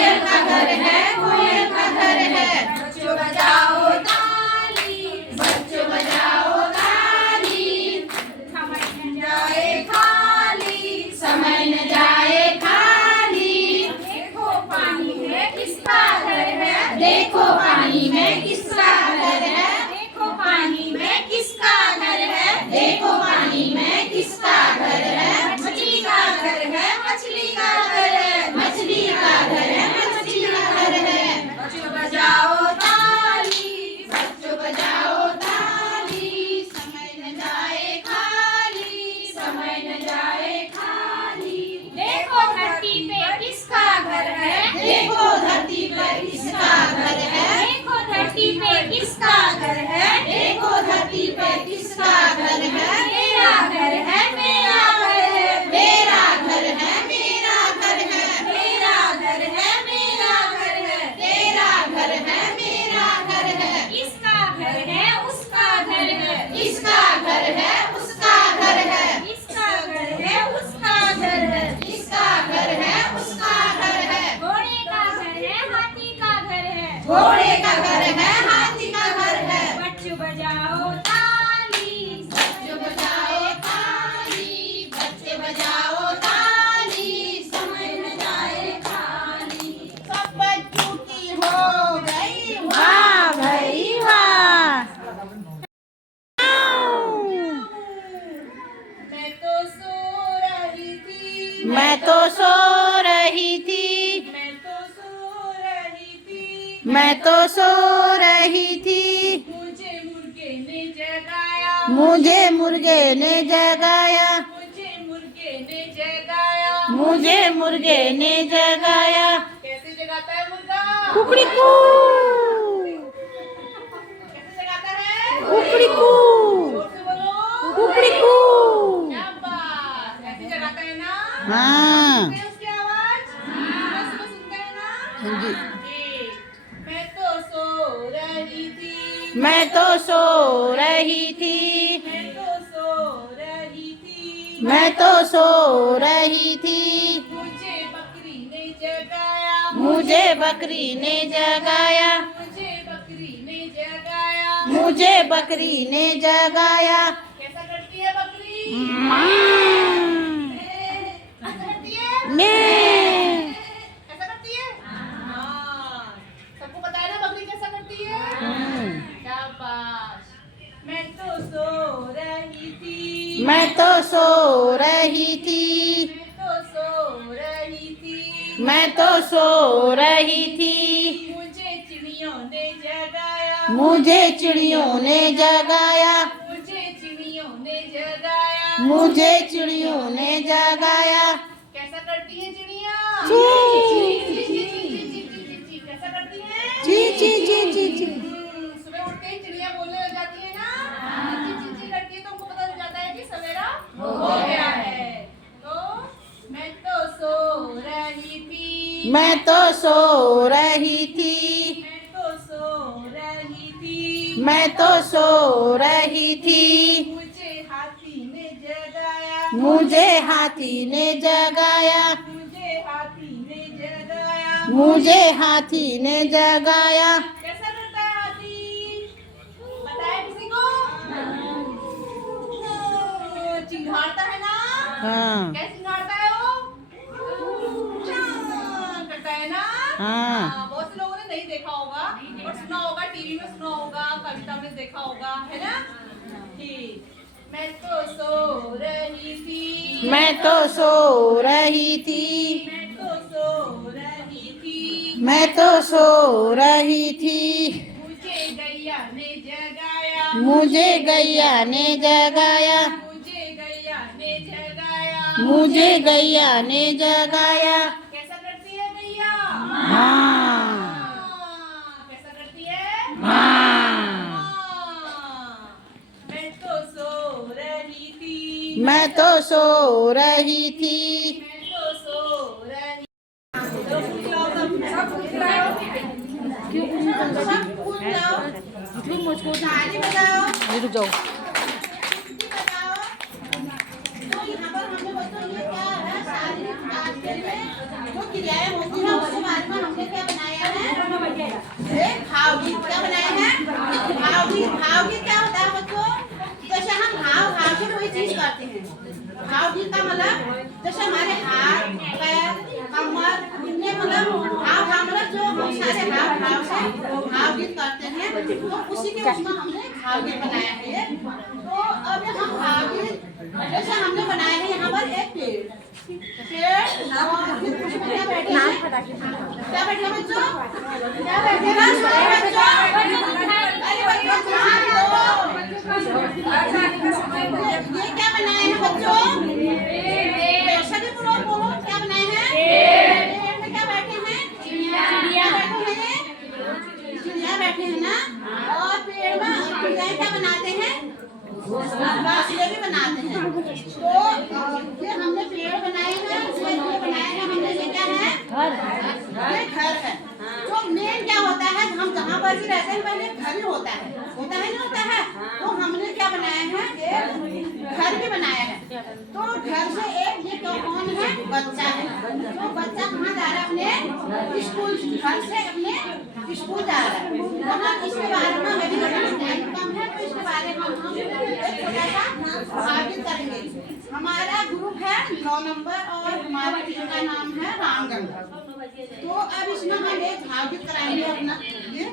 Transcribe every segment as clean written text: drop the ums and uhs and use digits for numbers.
कोयल का घर है, कोयल का घर है। बच्चों बजाओ ताली, बच्चों बजाओ ताली। समय न जाए खाली, समय न जाए खाली। देखो पानी में किसका घर है, देखो पानी में किसका घर है, देखो पानी में किसका घर है, देखो पानी में किसका घर है। मछली का घर है, मछली का घर है, मछली का घर है, मछली का घर है। बच्चों बजाओ ताली, बच्चों बजाओ ताली। समय न जाए खाली, समय न जाए खाली। देखो धरती पे किसका घर है, देखो धरती पर किसका घर है, देखो धरती पे किसका घर है, देखो धरती पे किसका घर है। मेरा घर है, मेरा घर है, मेरा घर है, मेरा घर है, मेरा घर है, मेरा घर है, तेरा घर है, मेरा घर है। इसका घर है, उसका घर है, इसका घर है, उसका घर है, इसका घर है, उसका घर है, इसका घर है, उसका घर है। घोड़े का घर है, हाथी का घर है, घोड़े का घर है, हाथी का घर है। बच्चों बजाओ ताली, बच्चों बजाओ ताली, बच्चे बजाओ ताली। समय न जाए खाली। सब बच्चों की हो गई वाह भई वाह। मैं तो सो रही थी, मैं तो सो रही थी, मैं तो सो रही थी, मैं तो सो रही थी। मुझे मुर्गे ने जगाया, मुझे मुर्गे ने जगाया, मुझे मुर्गे ने जगाया, मुझे मुर्गे ने जगाया। कैसे जगाता है मुर्गा? कुकड़ी कू। कैसे जगाता है? कुकड़ी कू। जोर से बोलो। कुकड़ी कू। क्या बात, ऐसे जगाता है ना? हाँ। सुनते हैं उसकी आवाज? सुबह सुनते हैं ना? जी। मैं तो सो रही थी, मैं तो सो रही थी, मैं तो सो रही थी, मैं तो सो रही थी। मुझे बकरी ने जगाया, मुझे बकरी ने जगाया, मुझे बकरी ने जगाया, मुझे बकरी ने जगाया। कैसा करती है बकरी? कैसा करती है? कैसा करती है? हाँ, सबको पता है ना बकरी कैसा करती है? शाबाश। मैं तो सो रही थी, मैं तो सो रही थी, मैं तो सो रही थी, मैं तो सो रही थी। मुझे चिड़ियों ने जगाया, मुझे चिड़ियों ने जगाया, मुझे चिड़ियों ने जगाया, मुझे चिड़ियों ने जगाया। कैसा करती है चिड़िया? कैसा करती है? ची ची ची ची ची। सुबह उठते ही चिड़िया बोलने लग जाती है ना, ची ची ची करती है तो हमको पता चल जाता है कि सवेरा हो गया है। तो मैं तो सो रही थी, मैं तो सो रही थी, मैं तो सो रही थी, मैं तो सो रही थी। मुझे हाथी ने जगाया, मुझे हाथी ने जगाया, मुझे हाथी ने जगाया, मुझे हाथी ने जगाया। कैसा करता है हाथी? बताया किसी को? चिंघाड़ता है ना? हाँ। कैसे चिंघाड़ता है वो? करता है ना? हाँ। बहुत से लोगों ने नहीं देखा होगा और सुना होगा, टीवी में सुना होगा, कविता में देखा होगा, है ना? ठीक। मैं तो सो रही थी, मैं तो सो रही थी, मैं तो सो रही थी, मैं तो सो रही थी। मुझे गैया ने जगाया, मुझे गैया ने जगाया, मुझे गैया ने जगाया, मुझे गैया ने जगाया। कैसा करती है गैया? कैसा करती है? मैं तो सो रही थी, मैं तो सो रही थी, मैं तो सो रही। मुझको ताली बजाओ, रुक जाओ। तो यहाँ पर हमने बच्चों ये क्या है, शारीरिक विकास के लिए जो क्रियाएं होती हैं उसके बारे में हमने भावगीत क्या बनाए हैं? भावगीत। भावगीत क्या होता है बच्चों? जैसे हम भाव से कोई चीज करते हैं। भावगीत का मतलब जैसे हमारे हाथ पैर कमर इनमें मतलब मतलब जो हम सारे भाव से भावगीत करते हैं, तो उसी के उसमें हमने भावगीत बनाया है ये। तो अब हम भावगीत जैसे हमने बनाया है यहाँ पर एक पेड़ और फिर उसमें क्या बैठे हैं? क्या बैठे हैं बच्चों? क्या बैठे हैं बच्चों? अरे बच्चों ध्यान दो। ये क्या बनाए हैं बच्चों? सभी बोलो बोलो क्या बनाए हैं? पेड़ में क्या बैठे हैं? चिड़िया बैठे हैं। चिड़िया बैठे हैं ना। और पेड़ में चिड़िया क्या बनाते हैं? घोंसले भी बनाते हैं। तो ये हमने पेड़ बनाए हैं, इसमें ये बनाए हैं हमने, ये क्या है? ये घर है। तो मेन क्या होता है, हम जहाँ पर भी रहते हैं पहले घर ही होता है नहीं होता है? तो हमने क्या बनाया है? एक घर भी बनाया है। तो घर से एक ये कौन है? बच्चा है। तो बच्चा कहाँ जा रहा है? अपने स्कूल। घर से अपने स्कूल जा रहा है। वहाँ इसके बारे में मेरी टाइम कम है, तो इसके बारे में हम थोड़ा सा भावगीत करेंगे। हमारा ग्रुप है 9 नंबर और हमारे टीचर का नाम है रामगंगा। तो अब इसमें हम एक भावगीत कराएंगे अपना। ये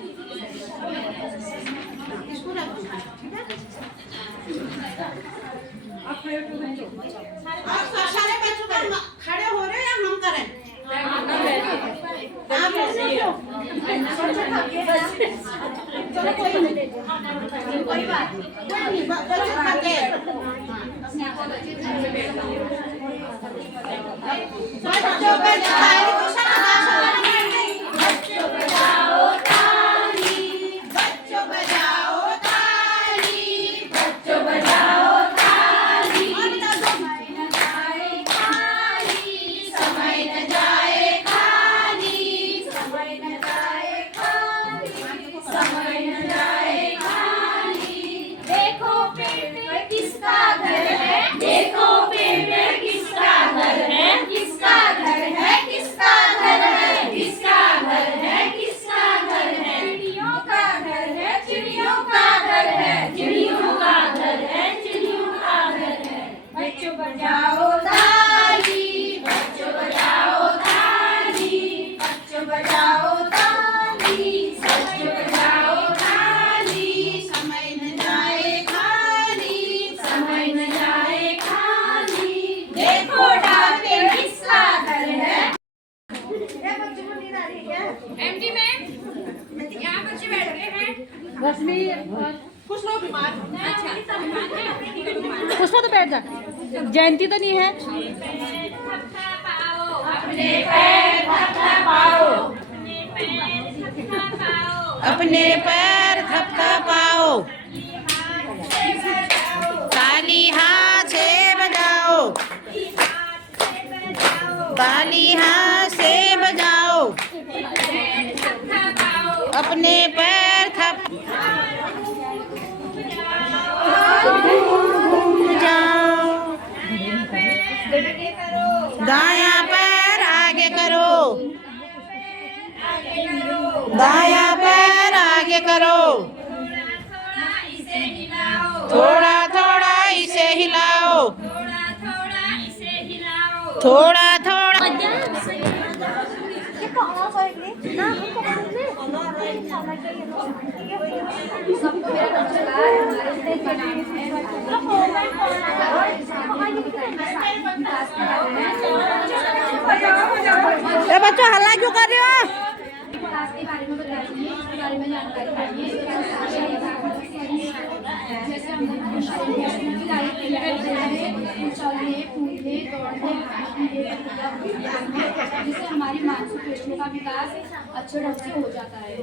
इसको रखूंगा, ठीक है? आप सारे बच्चों का खड़े हो रहे हैं या हम करें? चलो कोई बात नहीं, बच्चे खाते हैं। बच्चों का उसमें तो बैठ जा। जयंती तो नहीं है। अपने पैर थपथपाओ, अपने पैर थपथपाओ, ताली हाथ से बजाओ, ताली हाथ से बजाओ, अपने पैर थप जाओ, दायां पैर आगे करो, दायां पैर आगे करो, थोड़ा थोड़ा इसे हिलाओ, थोड़ा थोड़ा। बच्चों हल्ला क्यों कर रहे हो? के बारे में बताइए, इसके बारे में जानकारी पाइए। जैसे हमने चलने कूदने दौड़ने जिससे हमारी मानसिक पेशियों का विकास अच्छे ढंग से हो जाता है।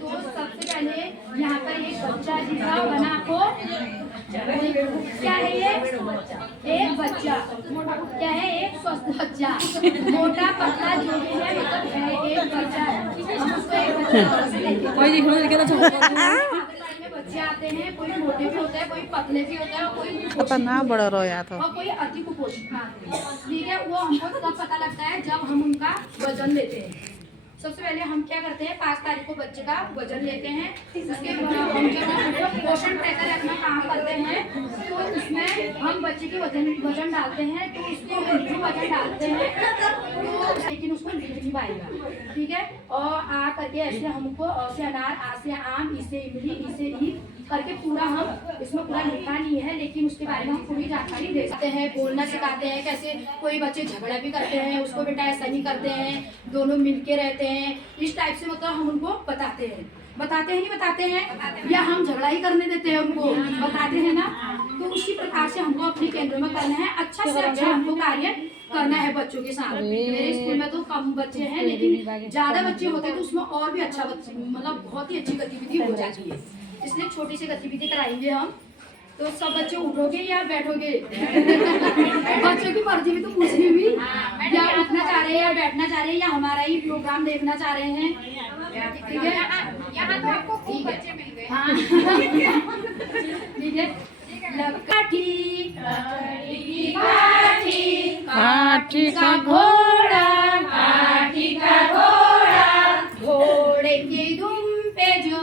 तो सबसे पहले यहाँ पर एक बच्चा दिखा बना आपको, क्या है ये? एक बच्चा। क्या है? एक स्वस्थ बच्चा। मोटा पतला जो भी है मतलब है एक बच्चा। बच्चे आते हैं, कोई मोटे भी होते हैं, कोई पतले भी होते हैं और कोई खतरनाक बड़ा रोया था। और कोई अति कुपोषित। ठीक है, वो हमको तब पता लगता है जब हम उनका वजन लेते हैं। सबसे पहले हम क्या करते हैं, 5 तारीख को बच्चे का वजन लेते हैं। उसके बाद हम जब पोषण ट्रैकर अपना काम करते हैं तो उसमें हम बच्चे के वजन डालते हैं, तो उसको जो वजन डालते हैं तो लेकिन उसको लिख नहीं पाएगा, ठीक है। और आ करके ऐसे हमको अ से अनार, आ से आम, ई से इमली, ई से ईख करके पूरा हम इसमें पूरा लिखा नहीं है, लेकिन उसके बारे में हम पूरी जानकारी दे सकते हैं। बोलना सिखाते हैं, कैसे कोई बच्चे झगड़ा भी करते हैं, उसको बेटा ऐसा नहीं करते हैं, दोनों मिलके रहते हैं, इस टाइप से मतलब हम उनको बताते हैं नहीं बताते हैं, या हम झगड़ा ही करने देते हैं उनको, बताते हैं ना। तो उसी प्रकार से हमको अपने केंद्र में करना है, अच्छा से अच्छा हमको कार्य करना है बच्चों के साथ। मेरे स्कूल में तो कम बच्चे हैं, लेकिन ज्यादा बच्चे होते हैं तो उसमें और भी अच्छा बच्चे मतलब बहुत ही अच्छी गतिविधि हो जाती है, इसलिए छोटी सी गतिविधि कराएंगे हम। तो सब बच्चे उठोगे या बैठोगे? बच्चों की मर्जी भी तो पूछनी भी, या उठना चाह रहे हैं या बैठना चाह रहे हैं, या हमारा ही प्रोग्राम देखना चाह रहे हैं, ठीक है। यहाँ तो आपको खूब बच्चे मिल गए, हाँ ठीक है। काठी काठी का घोड़ा, काठी का घोड़ा, घोड़े की दुम पे जो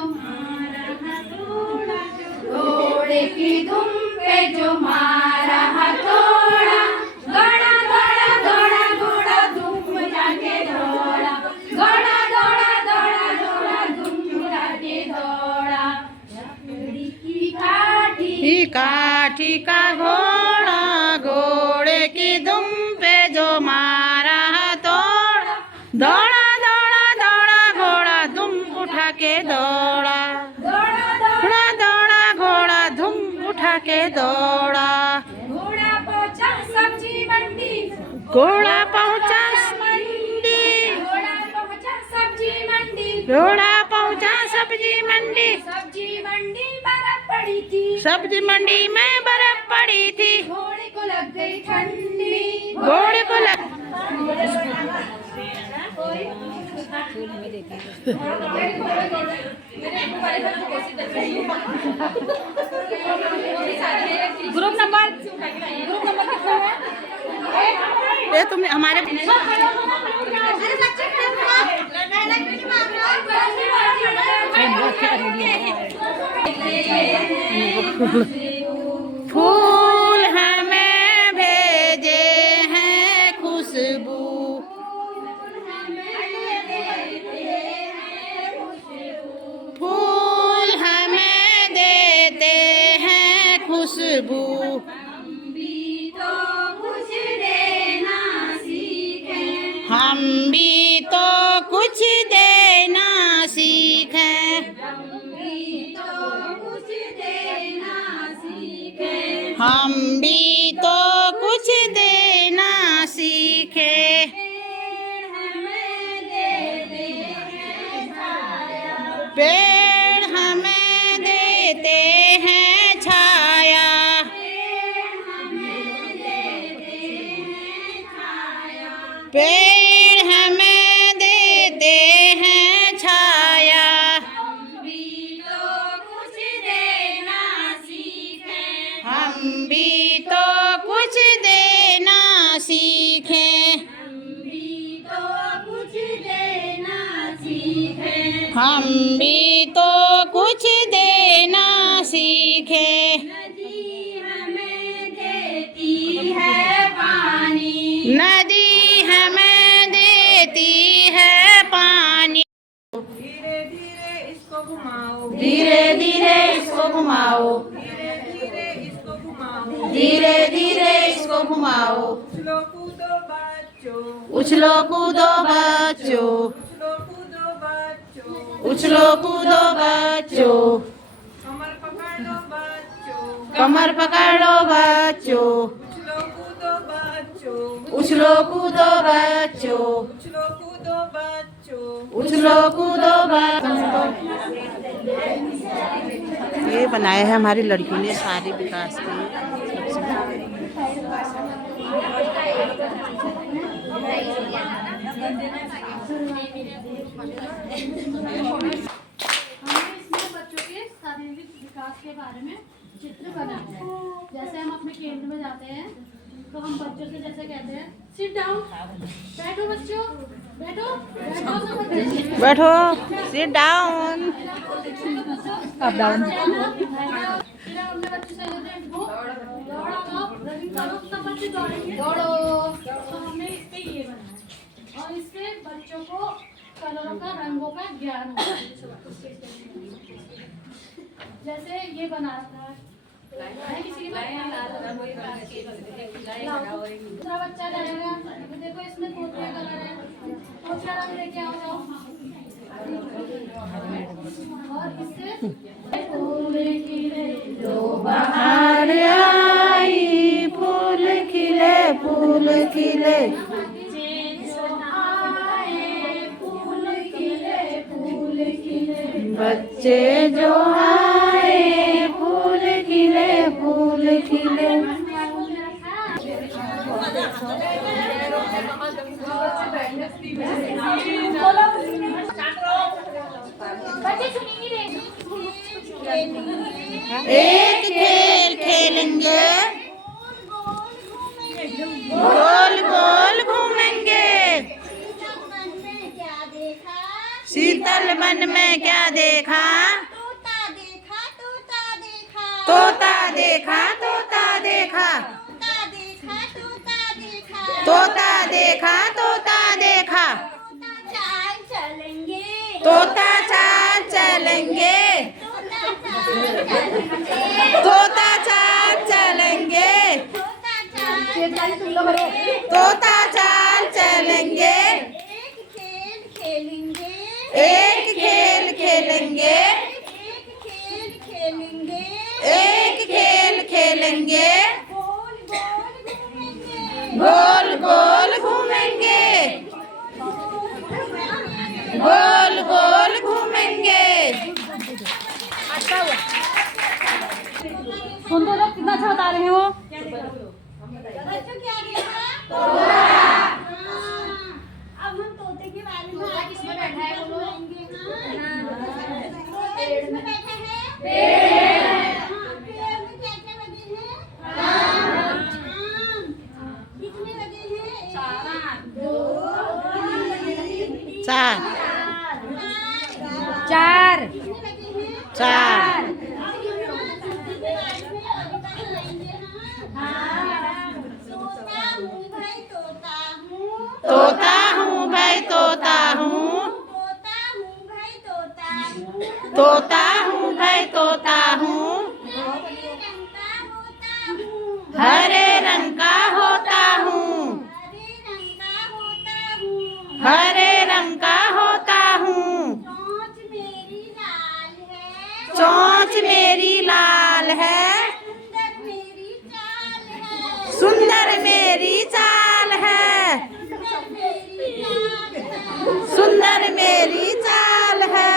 घोड़े की दुम पे जो मारा हथौड़ा, दौड़ा दौड़ा दौड़ा घोड़ा दुम जाके दौड़ा, दौड़ा दौड़ा दौड़ा दौड़ा दुम जाके दौड़ा। काठी का घोड़ा, घोड़े की दुम पे जो मारा हथौड़ा, दौड़ा दौड़ा दौड़ा घोड़ा दुम उठा के दौड़ा, दौड़ा दौड़ा घोड़ा दुम उठा के दौड़ा। घोड़ा पहुंचा सब्जी मंडी, घोड़ा पहुंचा मंडी, घोड़ा पहुंचा सब्जी मंडी, घोड़ा पहुंचा सब्जी मंडी, सब्जी मंडी बर्फ पड़ी थी, सब्जी मंडी में बर्फ पड़ी थी, घोड़े को लग गई ठंडी, घोड़े को लग ग्रुप नंबर कितना है? ये तुमने हमारे फूल हमें भेजे हैं खुशबू, फूल हमें देते हैं खुशबू, हम भी तो कुछ देना सीखें, हम भी तो कुछ देना सीखें। पेड़ हमें देते हैं छाया, पेड़ हमें देते हैं छाया, हम भी तो कुछ देना सीखें, हम भी तो कुछ देना सीखें, हम भी तो कुछ देना सीखें। नदी हमें देती है पानी, नदी हमें देती है पानी, धीरे धीरे इसको घुमाओ, धीरे धीरे इसको घुमाओ, धीरे इसको घुमाओ, धीरे धीरे इसको घुमाओ। उछलो कूदो बच्चों, उछलो कूदो बच्चों, उछलो कूदो बच्चों, उछलो कूदो बच्चों, कमर पकड़ लो बच्चों, कमर पकड़ लो बच्चों, उछलो कूदो बच्चों, उछलो कूदो बच्चों, उछलो कूदो बच्चों। उछलो कूदो बच्चों। ये बनाया है हमारी लड़की ने सारे विकास के हमने इसमें बच्चों के शारीरिक विकास के बारे में चित्र बनाया है। जैसे हम अपने केंद्र में जाते हैं तो हम बच्चों से जैसे कहते हैं सिट डाउन, बैठो बच्चों, बैठो, बैठो सब बच्चे, बैठो, सिट डाउन। अब डाउन। फिर हमने बच्चे से कहते हैं दौड़ो, रनिंग करो, सब बच्चे दौड़ेंगे, दौड़ो। तो हमने इस पे ये बनाया और इससे बच्चों को कलरों का, रंगों का ज्ञान होता है। जैसे ये बना रखा है, किसी के दूसरा बच्चा रहेगा, देखो इसमें तोतिया कलर है, तोतिया रंग लेके आओ जाओ। और इससे फूल खिले जो बाहर आई, फूल खिले, फूल खिले, बच्चे जो आए, फूल खिले, फूल खिले। एक खेल खेलेंगे, गोल गोल घूमेंगे। शीतल वन में क्या देखा? तोता देखा, तोता देखा, तोता देखा, तोता देखा, तोता देखा, तोता देखा। चाल चलेंगे, तोता चाल चलेंगे, तोता चाल चलेंगे, तोता चाल चलेंगे। एक खेल खेलेंगे, एक खेल खेलेंगे, गोल गोल घूमेंगे, गोल गोल घूमेंगे। सुन तो लो कितना अच्छा बता रहे हो। बच्चों क्या देखा? अब हम तोते के बारे में किसमें बैठा है बोलो? पेड़ में बैठा है, पेड़ में क्या क्या लगे हैं? आम। कितने लगे हैं? दो, चार, चार, कितने लगे हैं? चार। तोता हूँ भाई, तोता हूँ, तोता हूँ भाई, तोता हूँ। हरे रंग का होता हूँ, हरे रंग का होता हूँ। चोंच मेरी लाल है, सुंदर मेरी चाल है, सुंदर मेरी चाल है।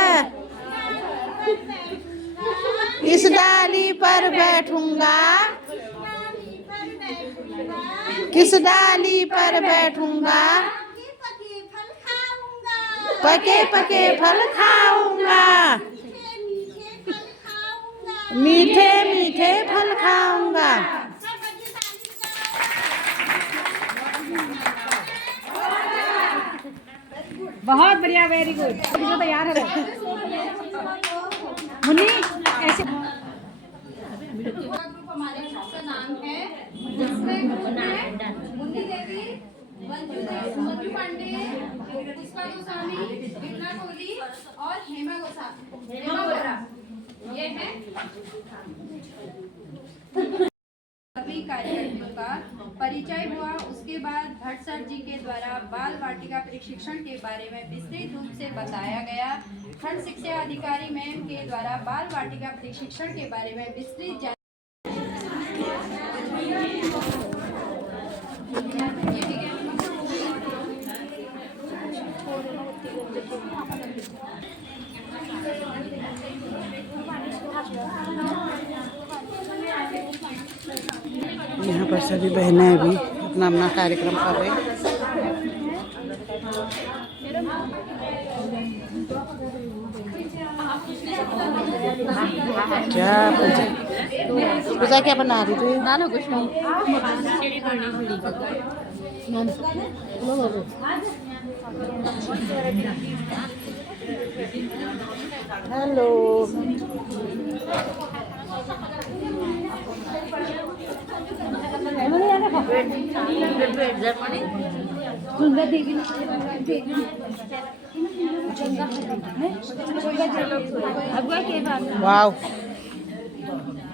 इस डाली पर बैठूंगा, किस डाली पर बैठूंगा, पके पके फल खाऊंगा, मीठे मीठे फल खाऊंगा। बहुत बढ़िया, वेरी गुड। जो तैयार है मुन्नी ऐसे। ग्रुप हमारे का नाम है, जिसमें मुन्नी देवी, मंजू पांडे, पुष्पा गोस्वामी, विमला कोहली और हेमा गोरा। ये है सभी कार्यकर्ताओं का परिचय हुआ। उसके बाद भट्ट सर जी के द्वारा बाल वाटिका प्रशिक्षण के बारे में विस्तृत रूप से बताया गया। खंड शिक्षा अधिकारी मैम के द्वारा बाल वाटिका प्रशिक्षण के बारे में विस्तृत यहाँ पर सभी बहनें भी अपना अपना कार्यक्रम कर रही हैं। क्या पूजा पूजा क्या बना रही थी? ना कुछ नहीं। हेलो वाव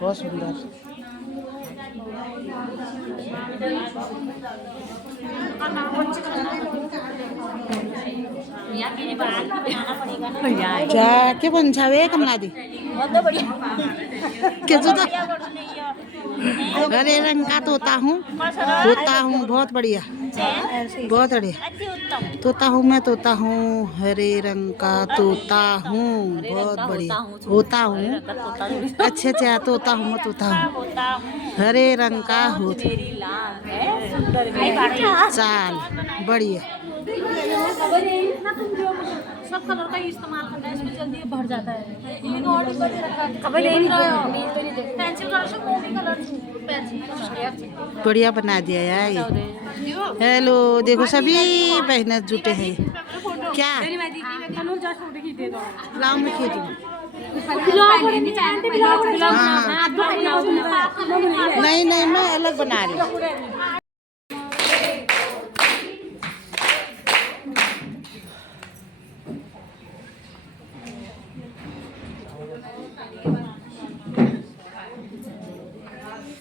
बहुत सुंदर। क्या क्या बन छावे कमला दी क्या जो हरे रंग का तोता हूँ बहुत बढ़िया बहुत बढ़िया तोता हूँ मैं तोता हूँ हरे रंग का तोता हूँ बहुत बढ़िया होता हूँ अच्छे अच्छा तोता हूँ मैं तोता हूँ हरे रंग का होता चाल बढ़िया सब कलर का इस्तेमाल करना है, इसमें जल्दी भर जाता है। पेंसिल कलर से कॉपी कलर पेंसिल बढ़िया बना दिया यार ये। हेलो देखो सभी बहनें जुटे हैं क्या लाओ मैं खींचू नहीं नहीं मैं अलग बना रही हूँ।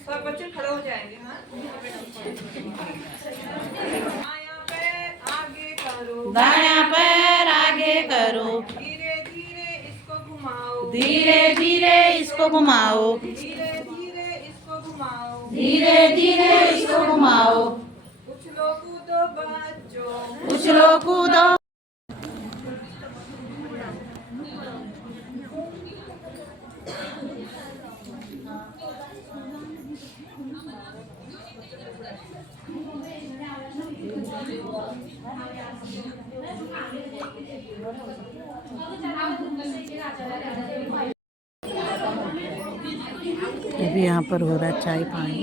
सब बच्चे खड़े हो जाएंगे। हाँ आगे करो दायां पैर आगे करो धीरे धीरे इसको घुमाओ धीरे धीरे इसको घुमाओ धीरे धीरे इसको घुमाओ धीरे धीरे इसको घुमाओ उछलो कूदो बच्चों उछलो कूदो। अभी यहाँ पर हो रहा है चाय पानी।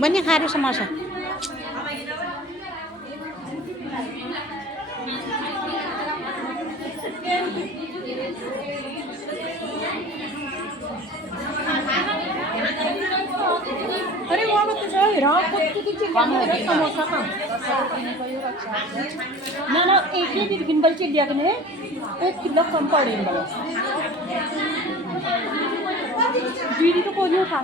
बनिए खा रहे समोसा अरे वो मत जाओ रात को तू समोसा का ना एक ही गिनबल चिड़िया ने 1 किलो कम पड़े बीड़ी तो कोई खा